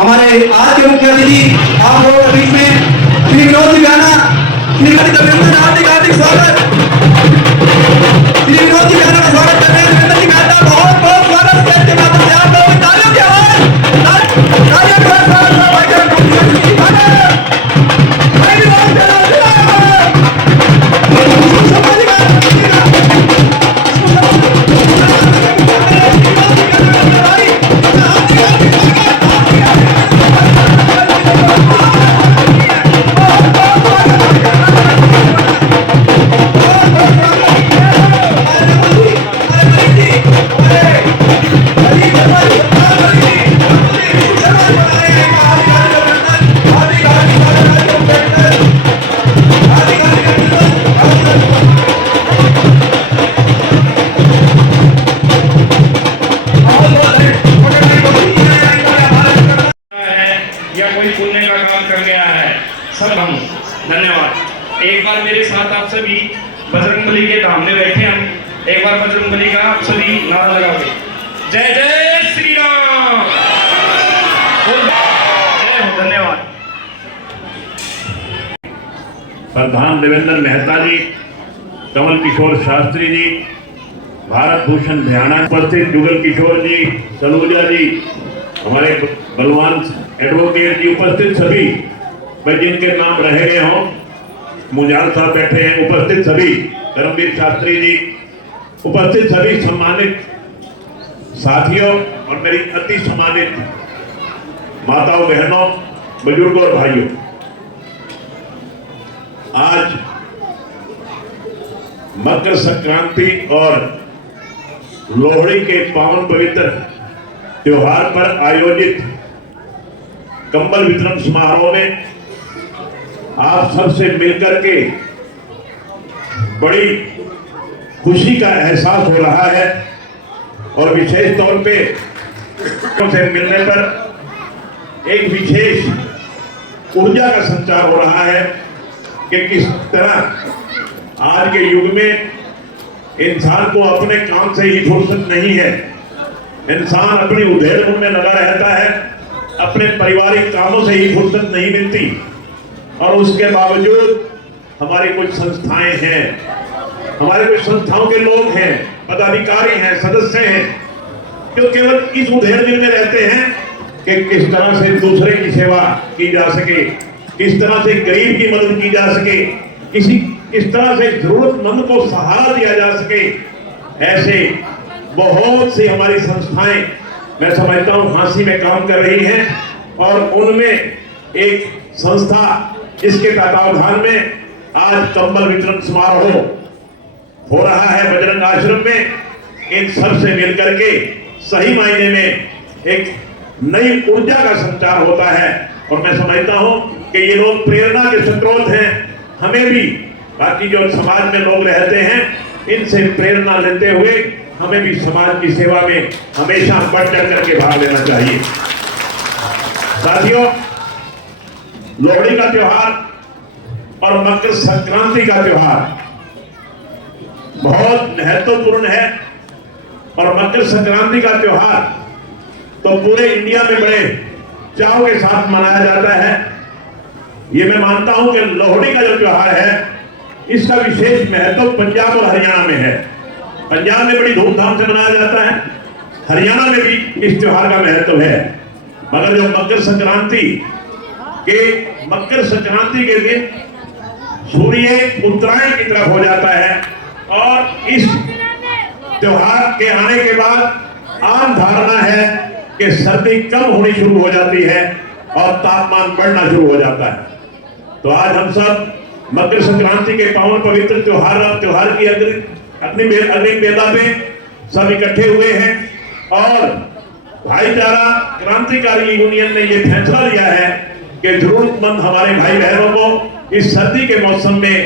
हमारे आज के मुख्य अतिथि आप लोगों के बीच में श्री विनोद जी गाना हार्दिक हार्दिक स्वागत। श्री विनोद जी गाना का स्वागत कर रहे हैं। देवेंद्र जी गाना बहुत बहुत स्वागत के माध्यम से आप लोग तालियों की आवाज तालियों के साथ सब हम धन्यवाद। एक बार मेरे साथ आप सभी बजरंगबली के सामने बैठे हम एक बार बजरंगबली का आप सभी नारा लगाओगे। जय जय श्री राम। जय हो। धन्यवाद। प्रधान देवेंद्र मेहता जी, कमल किशोर शास्त्री जी, भारत भूषण भियाना उपस्थित, जुगल किशोर जी, सलूजा जी, हमारे बलवान एडवोकेट जी उपस्थित सभी, मैं जिनके नाम रहे गए हों, मुजाल साहब बैठे हैं, उपस्थित सभी, धर्मवीर शास्त्री जी, उपस्थित सभी सम्मानित साथियों और मेरी अति सम्मानित माताओं, बहनों, बुजुर्गों और भाइयों, आज मकर संक्रांति और लोहड़ी के पावन पवित्र त्योहार पर आयोजित कंबल वितरण समारोह में आप सबसे मिलकर के बड़ी खुशी का एहसास हो रहा है और विशेष तौर पे से मिलने पर एक विशेष ऊर्जा का संचार हो रहा है कि किस तरह आज के युग में इंसान को अपने काम से ही फुर्सत नहीं है। इंसान अपनी उधेड़ में लगा रहता है, अपने पारिवारिक कामों से ही फुर्सत नहीं मिलती और उसके बावजूद हमारी कुछ संस्थाएं हैं, हमारे कुछ संस्थाओं के लोग हैं, पदाधिकारी हैं, सदस्य हैं जो केवल इस उधेड़ में रहते हैं कि किस तरह से दूसरे की सेवा की जा सके, किस तरह से गरीब की मदद की जा सके, किस तरह से जरूरतमंद को सहारा दिया जा सके। ऐसे बहुत सी हमारी संस्थाएं मैं समझता हूं झांसी में काम कर रही हैं और उनमें एक संस्था जिसके तत्वावधान में आज कंबल वितरण समारोह हो रहा है बजरंग आश्रम में, इन सब से मिलकर के सही मायने में एक नई ऊर्जा का संचार होता है और मैं समझता हूं कि ये लोग प्रेरणा के स्रोत हैं। हमें भी बाकी जो समाज में लोग रहते हैं इनसे प्रेरणा लेते हुए हमें भी समाज की सेवा में हमेशा बढ़ चढ़ करके भाग लेना चाहिए। साथियों, लोहड़ी का त्योहार और मकर संक्रांति का त्योहार बहुत महत्वपूर्ण है और मकर संक्रांति का त्योहार तो पूरे इंडिया में बड़े चाव के साथ मनाया जाता है। ये मैं मानता हूं कि लोहड़ी का जो त्योहार है इसका विशेष महत्व पंजाब और हरियाणा में है। पंजाब में बड़ी धूमधाम से मनाया जाता है, हरियाणा में भी इस त्योहार का महत्व है। मगर जो मकर संक्रांति के दिन सूर्य उत्तरायण की तरफ हो जाता है और इस त्योहार के आने के बाद आम धारणा है कि सर्दी कम होनी शुरू हो जाती है और तापमान बढ़ना शुरू हो जाता है। तो आज हम सब मकर संक्रांति के पावन पवित्र त्योहार की अपनी बेदा पे सब इकट्ठे हुए हैं और भाईचारा क्रांतिकारी यूनियन ने यह फैसला लिया है कि जरूरतमंद हमारे भाई बहनों को इस सर्दी के मौसम में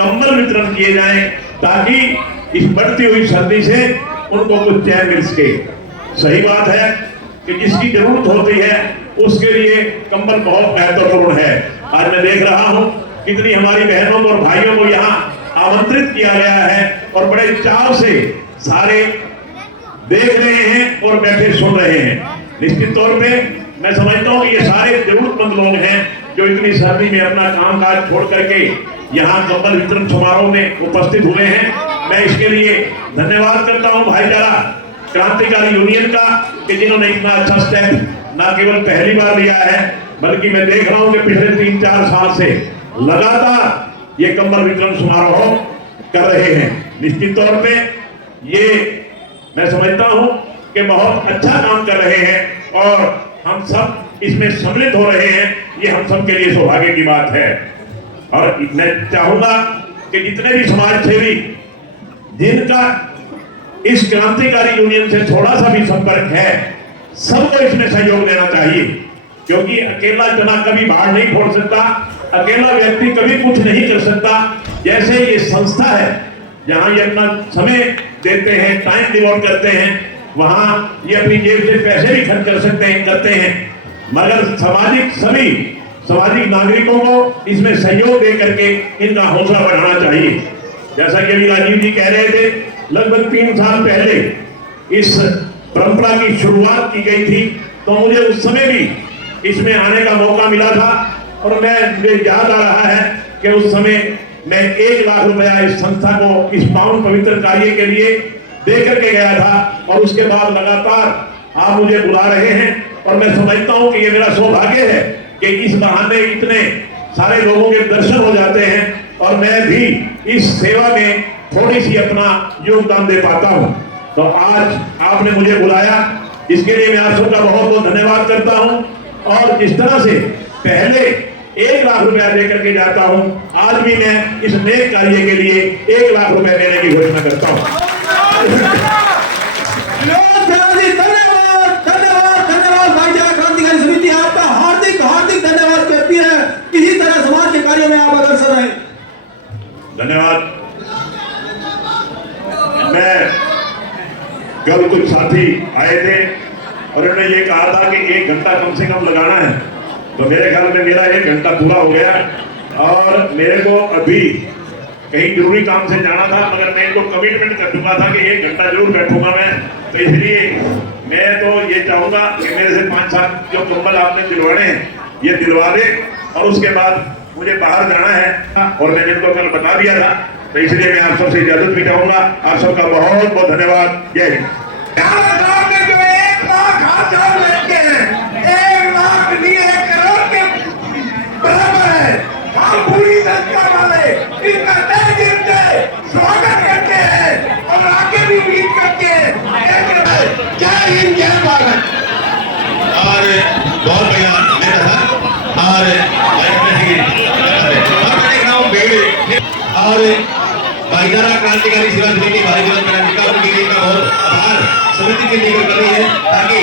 कंबल वितरण किए जाएं ताकि इस बढ़ती हुई सर्दी से उनको कुछ चैन मिल सके। सही बात है कि जिसकी जरूरत होती है उसके लिए कंबल बहुत महत्वपूर्ण है। आज मैं देख रहा हूं कितनी हमारी बहनों और भाइयों को यहाँ आमंत्रित किया गया है और बड़े चाव से सारे देख रहे हैं और बैठे सुन रहे हैं। निश्चित तौर पे मैं समझता हूँ कि ये सारे जरूरतमंद लोग हैं जो इतनी सर्दी में अपना कामकाज छोड़ करके यहाँ कंबल वितरण समारोह में उपस्थित हुए हैं। मैं इसके लिए धन्यवाद करता हूँ भाईचारा क्रांतिकारी यूनियन का कि जिन्होंने इतना अच्छा स्टेप न केवल पहली बार लिया है, बल्कि मैं देख रहा हूँ कि पिछले 3-4 साल से लगातार ये कंबल वितरण समारोह कर रहे हैं। निश्चित तौर पे ये मैं समझता हूँ कि बहुत अच्छा काम कर रहे हैं और हम सब इसमें सम्मिलित हो रहे हैं। ये हम सब के लिए सौभाग्य की बात है। और मैं चाहूंगा कि जितने भी समाज सेवी जिनका इस क्रांतिकारी यूनियन से थोड़ा सा भी संपर्क है, सबको इसमें सहयोग देना चाहिए, क्योंकि अकेला जना कभी बाढ़ नहीं फोड़ सकता, अकेला व्यक्ति कभी कुछ नहीं कर सकता। जैसे ये संस्था है जहां ये अपना समय देते हैं, टाइम डिवोट करते हैं, वहां ये अपनी जेब से पैसे भी खर्च कर सकते हैं, करते हैं, मगर सामाजिक नागरिकों को इसमें सहयोग दे करके इनका हौसला बढ़ाना चाहिए। जैसा कि अभी राजीव जी कह रहे थे, लगभग 3 साल पहले इस परंपरा की शुरुआत की गई थी, तो मुझे उस समय भी इसमें आने का मौका मिला था और मुझे याद आ रहा है कि उस समय मैं 1 लाख रुपया इस संस्था को इस पावन पवित्र कार्य के लिए दे करके गया था। और उसके बाद लगातार आप मुझे बुला रहे हैं और मैं समझता हूं कि ये मेरा सौभाग्य है कि इस बहाने इतने सारे लोगों के दर्शन हो जाते हैं और मैं भी इस सेवा में थोड़ी सी अपना योगदान दे पाता हूं। तो आज आपने मुझे बुलाया, इसके लिए मैं आप सबका बहुत बहुत धन्यवाद करता हूं। और जिस तरह से पहले 1 लाख रुपया दे करके जाता हूं, आज भी मैं इस नेक कार्य के लिए 1 लाख रुपया देने की घोषणा करता हूं। धन्यवाद भाईचारा क्रांतिकारी समिति, आपका हार्दिक धन्यवाद करती है। इसी तरह समाज के कार्यों में आप अग्रसर रहें। धन्यवाद। मैं कल कुछ साथी आए थे और उन्होंने ये कहा था कि 1 घंटा कम से कम लगाना है, तो मेरे ख्याल में मेरा 1 घंटा पूरा हो गया और मेरे को अभी कहीं जरूरी काम से जाना था, मगर मैं इनको कमिटमेंट कर चुका था कि 1 घंटा जरूर बैठूंगा मैं। तो इसलिए मैं तो ये चाहूंगा कि मेरे से 5-7 जो कंबल आपने दिलवाने हैं ये दिलवा दे, और उसके बाद मुझे बाहर जाना है और मैंने इनको कल बता दिया था। तो इसलिए मैं आप सबसे इजाजत भी चाहूंगा। आप सबका बहुत बहुत धन्यवाद। जय हिंद। 1 लाख हाथ जोड़ लेते हैं, 1 लाख नहीं 1 करोड़ के बराबर है। हम पूरी संस्था वाले इनका तहे दिल से स्वागत करते हैं और आगे भी उम्मीद करते हैं। जय हिंद, जय भारत। और बहुत बढ़िया नेता था और भाईचारा क्रांतिकारी सेवा समिति भारत का बहुत आभार समिति के लिए कर रही है ताकि